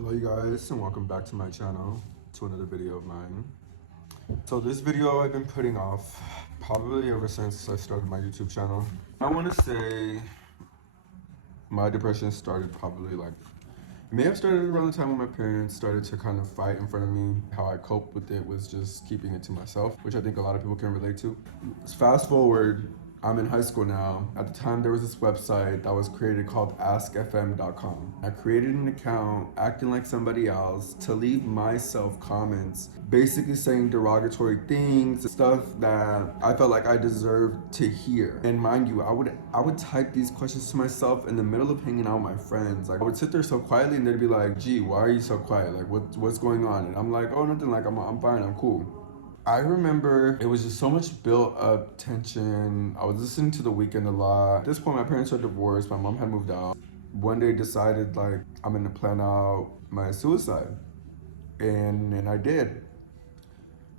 Hello you guys and welcome back to my channel, to another video of mine. So this video I've been putting off probably ever since I started my YouTube channel. I want to say my depression started probably it may have started around the time when my parents started to kind of fight in front of me. How I coped with it was just keeping it to myself, which I think a lot of people can relate to. Fast forward, I'm in high school now. At the time, there was this website that was created called AskFM.com. I created an account acting like somebody else to leave myself comments, basically saying derogatory things, stuff that I felt like I deserved to hear. And mind you, I would type these questions to myself in the middle of hanging out with my friends. Like I would sit there so quietly, and they'd be like, "Gee, why are you so quiet? Like, what's going on?" And I'm like, "Oh, nothing. Like, I'm fine. I'm cool." I remember it was just so much built up tension. I was listening to The Weeknd a lot. At this point, my parents are divorced. My mom had moved out. One day decided like I'm gonna plan out my suicide. And I did.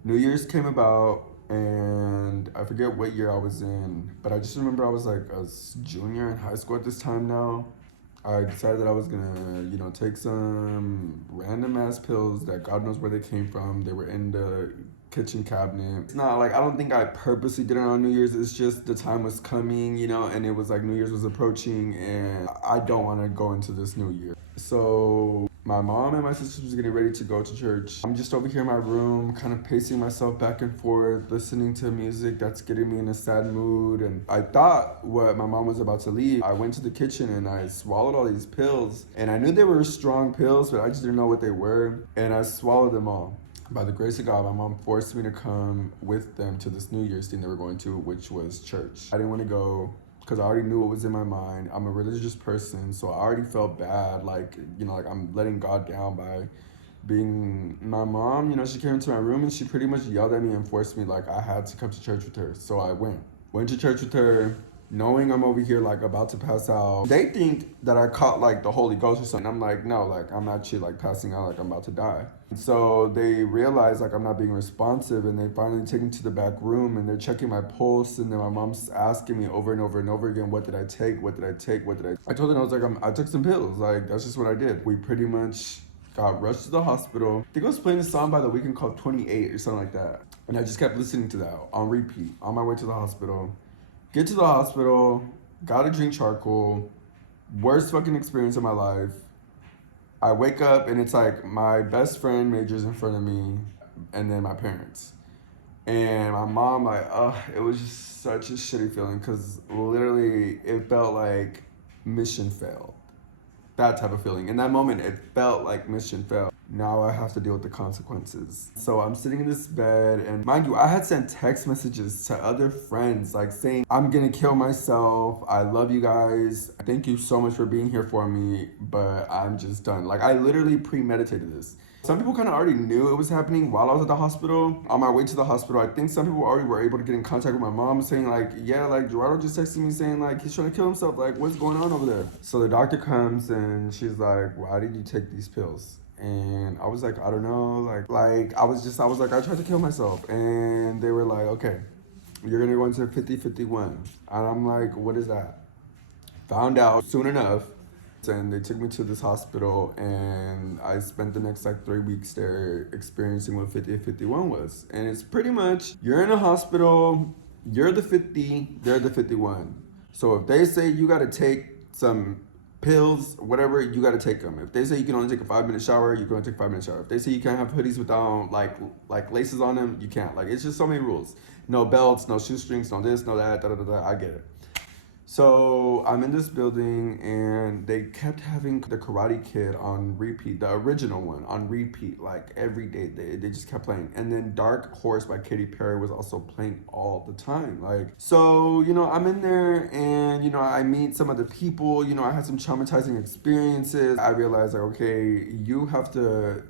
New Year's came about and I forget what year I was in, but I just remember I was like a junior in high school at this time now. I decided that I was gonna, take some random ass pills that God knows where they came from. They were in the kitchen cabinet. It's not like I don't think I purposely did it on New Year's. It's just the time was coming, and it was like New Year's was approaching, and I don't want to go into this new year. So my mom and my sister was getting ready to go to church. I'm just over here in my room, kind of pacing myself back and forth, listening to music that's getting me in a sad mood. And I thought what my mom was about to leave. I went to the kitchen and I swallowed all these pills. And I knew they were strong pills, but I just didn't know what they were. And I swallowed them all. By the grace of God, my mom forced me to come with them to this New Year's thing they were going to, which was church. I didn't want to go because I already knew what was in my mind. I'm a religious person, so I already felt bad, like I'm letting God down by being my mom. She came into my room and she pretty much yelled at me and forced me, like I had to come to church with her. So I went to church with her, knowing I'm over here like about to pass out. They think that I caught like the Holy Ghost or something. I'm like, no, like I'm actually like passing out, like I'm about to die. So they realize like I'm not being responsive, and they finally take me to the back room and they're checking my pulse, and then my mom's asking me over and over and over again, what did I take? What did I take? What did I told them I was like, I took some pills. Like that's just what I did. We pretty much got rushed to the hospital. I think I was playing a song by The Weeknd called 28 or something like that. And I just kept listening to that on repeat on my way to the hospital. Get to the hospital, gotta drink charcoal. Worst fucking experience of my life. I wake up and it's like my best friend majors in front of me and then my parents. And my mom, like, it was just such a shitty feeling because literally it felt like mission failed. That type of feeling. In that moment, it felt like mission failed. Now I have to deal with the consequences. So I'm sitting in this bed, and mind you, I had sent text messages to other friends, like saying, I'm gonna kill myself. I love you guys. Thank you so much for being here for me, but I'm just done. Like, I literally premeditated this. Some people kind of already knew it was happening while I was at the hospital. On my way to the hospital, I think some people already were able to get in contact with my mom saying like, yeah, like Gerardo just texted me saying like he's trying to kill himself. Like, what's going on over there? So the doctor comes and she's like, why did you take these pills? And I was like, I don't know. I was like, I tried to kill myself. And they were like, okay, you're gonna go into 50-51. And I'm like, what is that? Found out soon enough, and they took me to this hospital, and I spent the next like 3 weeks there experiencing what 50-51 was. And it's pretty much you're in a hospital, you're the 50, they're the 51. So if they say you got to take some pills, whatever, you got to take them. If they say you can only take a 5-minute shower, you can only take a 5-minute shower. If they say you can't have hoodies without like laces on them, you can't. Like, it's just so many rules. No belts, no shoestrings, no this, no that, da da da da. I get it. So I'm in this building and they kept having The Karate Kid on repeat, the original one on repeat, like every day. They just kept playing. And then Dark Horse by Katy Perry was also playing all the time. So, I'm in there and, I meet some other people, I had some traumatizing experiences. I realized like, okay, you have to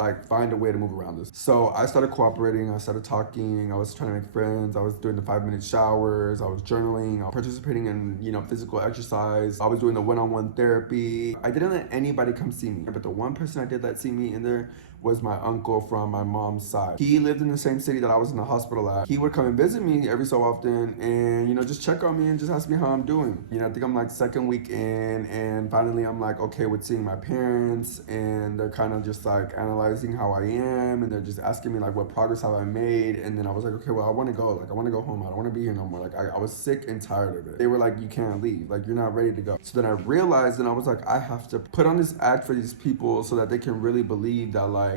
like find a way to move around this. So I started cooperating, I started talking, I was trying to make friends, I was doing the 5-minute showers, I was journaling, I was participating in, you know, physical exercise, I was doing the one-on-one therapy. I didn't let anybody come see me, but the one person I did let see me in there was my uncle from my mom's side. He lived in the same city that I was in the hospital at. He would come and visit me every so often and, you know, just check on me and just ask me how I'm doing. You know, I think I'm like second week in, and finally I'm like okay with seeing my parents, and they're kind of just like analyzing how I am, and they're just asking me like what progress have I made. And then I was like, okay, well, I want to go. Like, I want to go home. I don't want to be here no more. Like, I was sick and tired of it. They were like, you can't leave. Like, you're not ready to go. So then I realized, and I was like, I have to put on this act for these people so that they can really believe that like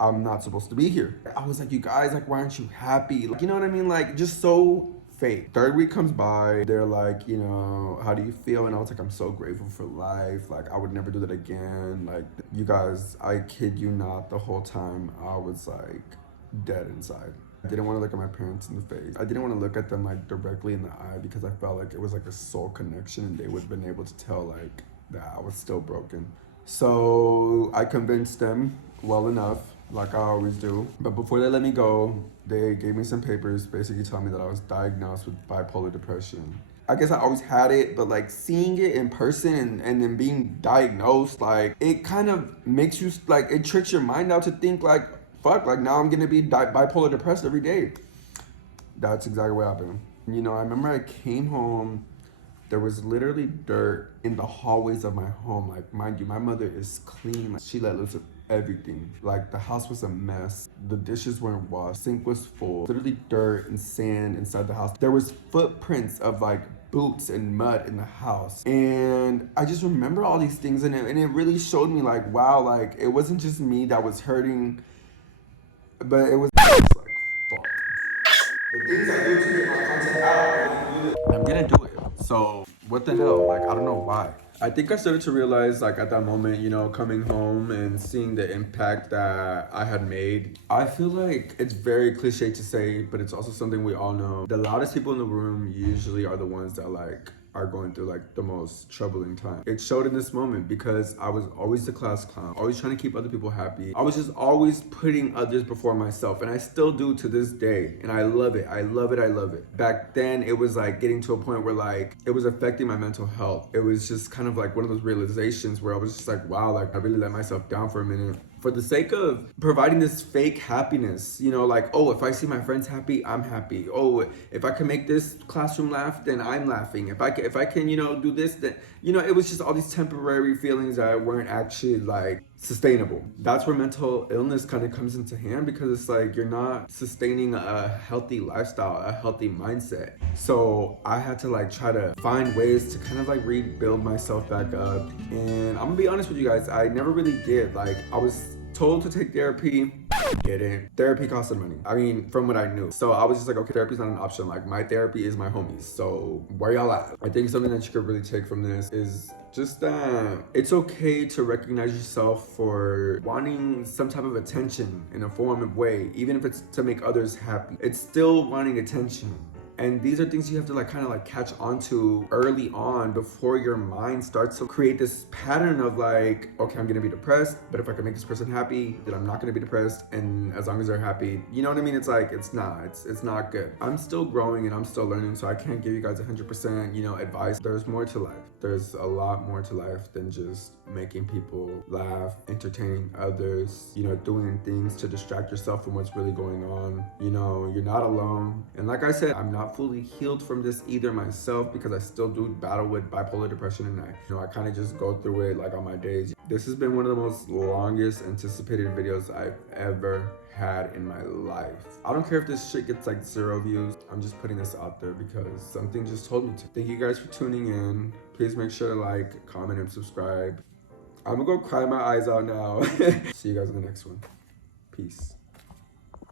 I'm not supposed to be here. I was like, you guys, like, why aren't you happy? Like, you know what I mean? Like, just so fake. Third week comes by, they're like, you know, how do you feel? And I was like, I'm so grateful for life. Like, I would never do that again. Like, you guys, I kid you not, the whole time I was like dead inside. I didn't want to look at my parents in the face. I didn't want to look at them like directly in the eye, because I felt like it was like a soul connection, and they would have been able to tell like that I was still broken. So I convinced them well enough, like I always do. But before they let me go, they gave me some papers basically telling me that I was diagnosed with bipolar depression. I guess I always had it, but like seeing it in person and then being diagnosed, like it kind of makes you, like it tricks your mind out to think like, fuck, like now I'm gonna be bipolar depressed every day. That's exactly what happened. You know, I remember I came home, there was literally dirt in the hallways of my home. Like, mind you, my mother is clean. Like, she let loose of everything. Like, the house was a mess. The dishes weren't washed. Sink was full. Literally dirt and sand inside the house. There was footprints of like boots and mud in the house. And I just remember all these things, and it really showed me like, wow, like it wasn't just me that was hurting, but it was like, fuck. The things I do to get my content out, I'm gonna do it. So what the hell? Like, I don't know why. I think I started to realize, like, at that moment, you know, coming home and seeing the impact that I had made. I feel like it's very cliche to say, but it's also something we all know. The loudest people in the room usually are the ones that like are going through like the most troubling time. It showed in this moment because I was always the class clown, always trying to keep other people happy. I was just always putting others before myself, and I still do to this day. And I love it. I love it. I love it. Back then, it was like getting to a point where like it was affecting my mental health. It was just kind of like one of those realizations where I was just like, wow, like I really let myself down for a minute. For the sake of providing this fake happiness, you know, like, oh, if I see my friends happy, I'm happy. Oh, if I can make this classroom laugh, then I'm laughing. If I can, you know, do this, then, you know, it was just all these temporary feelings that weren't actually like sustainable. That's where mental illness kind of comes into hand, because it's like you're not sustaining a healthy lifestyle, a healthy mindset. So I had to like try to find ways to kind of like rebuild myself back up. And I'm gonna be honest with you guys, I never really did. Like, I was told to take therapy, didn't. Therapy costed money. I mean, from what I knew. So I was just like, okay, therapy's not an option. Like, my therapy is my homies. So where y'all at? I think something that you could really take from this is just that it's okay to recognize yourself for wanting some type of attention in a form of way, even if it's to make others happy. It's still wanting attention. And these are things you have to like kind of like catch on to early on before your mind starts to create this pattern of like, okay, I'm gonna be depressed, but if I can make this person happy, then I'm not gonna be depressed. And as long as they're happy, you know what I mean? It's like, it's not good. I'm still growing and I'm still learning, so I can't give you guys 100%, you know, advice. There's more to life. There's a lot more to life than just making people laugh, entertaining others, you know, doing things to distract yourself from what's really going on. You know, you're not alone. And like I said, I'm not fully healed from this either myself, because I still do battle with bipolar depression, and I kind of just go through it like on my days. This has been one of the most longest anticipated videos I've ever had in my life. I don't care if this shit gets like 0 views. I'm just putting this out there because something just told me to. Thank you guys for tuning in. Please make sure to like, comment, and subscribe. I'm gonna go cry my eyes out now. See you guys in the next one. Peace.